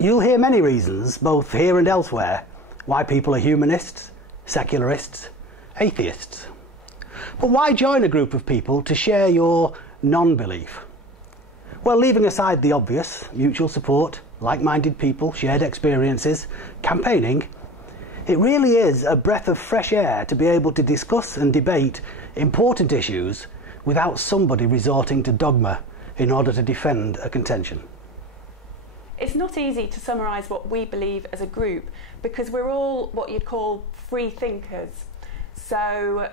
You'll hear many reasons, both here and elsewhere, why people are humanists, secularists, atheists. But why join a group of people to share your non-belief? Well, leaving aside the obvious, mutual support, like-minded people, shared experiences, campaigning, it really is a breath of fresh air to be able to discuss and debate important issues without somebody resorting to dogma in order to defend a contention. It's not easy to summarise what we believe as a group because we're all what you'd call free thinkers. So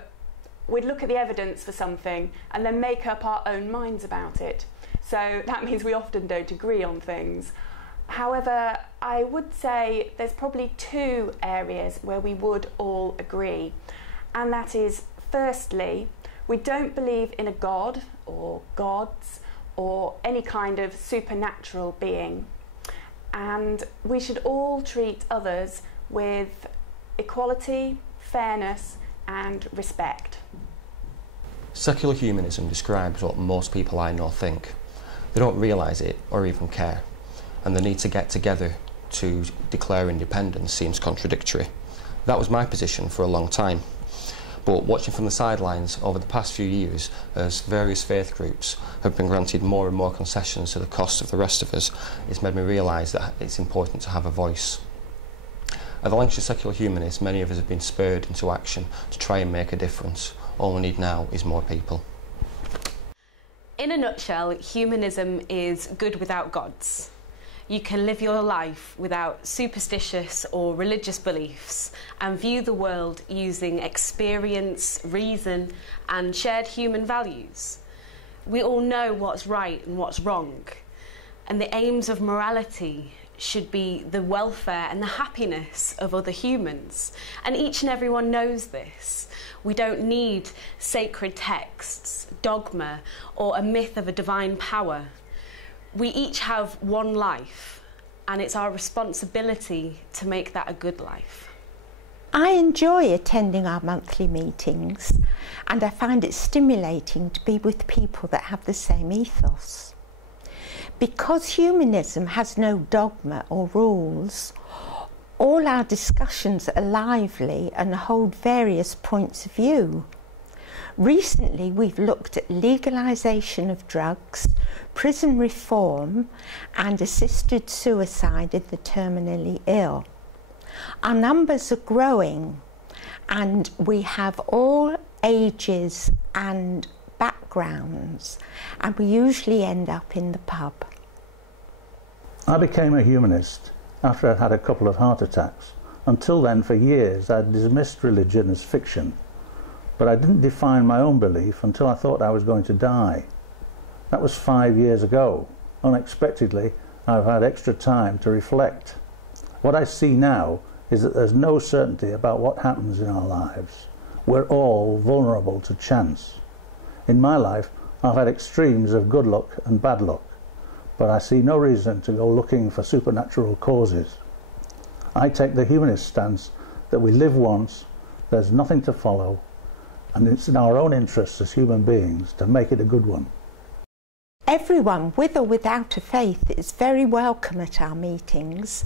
we'd look at the evidence for something and then make up our own minds about it. So that means we often don't agree on things. However, I would say there's probably two areas where we would all agree. And that is, firstly, we don't believe in a god or gods or any kind of supernatural being. And we should all treat others with equality, fairness and respect. Secular humanism describes what most people I know think. They don't realise it or even care, and the need to get together to declare independence seems contradictory. That was my position for a long time, but watching from the sidelines over the past few years as various faith groups have been granted more and more concessions to the cost of the rest of us, it's made me realise that it's important to have a voice. At the Lancashire Secular Humanists, many of us have been spurred into action to try and make a difference. All we need now is more people. In a nutshell, humanism is good without gods. You can live your life without superstitious or religious beliefs and view the world using experience, reason and shared human values. We all know what's right and what's wrong, and the aims of morality should be the welfare and the happiness of other humans, and each and everyone knows this. We don't need sacred texts, dogma or a myth of a divine power. We each have one life, and it's our responsibility to make that a good life. I enjoy attending our monthly meetings, and I find it stimulating to be with people that have the same ethos. Because humanism has no dogma or rules, all our discussions are lively and hold various points of view. Recently, we've looked at legalisation of drugs, prison reform and assisted suicide in the terminally ill. Our numbers are growing, and we have all ages and backgrounds, and we usually end up in the pub. I became a humanist after I'd had a couple of heart attacks. Until then, for years, I'd dismissed religion as fiction, but I didn't define my own belief until I thought I was going to die. That was 5 years ago. Unexpectedly, I've had extra time to reflect. What I see now is that there's no certainty about what happens in our lives. We're all vulnerable to chance. In my life, I've had extremes of good luck and bad luck, but I see no reason to go looking for supernatural causes. I take the humanist stance that we live once, there's nothing to follow, and it's in our own interests as human beings to make it a good one. Everyone, with or without a faith, is very welcome at our meetings,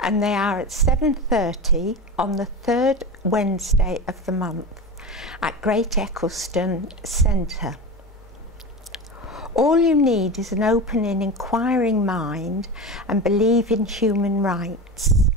and they are at 7:30 on the third Wednesday of the month at Great Eccleston Centre. All you need is an open and inquiring mind and believe in human rights.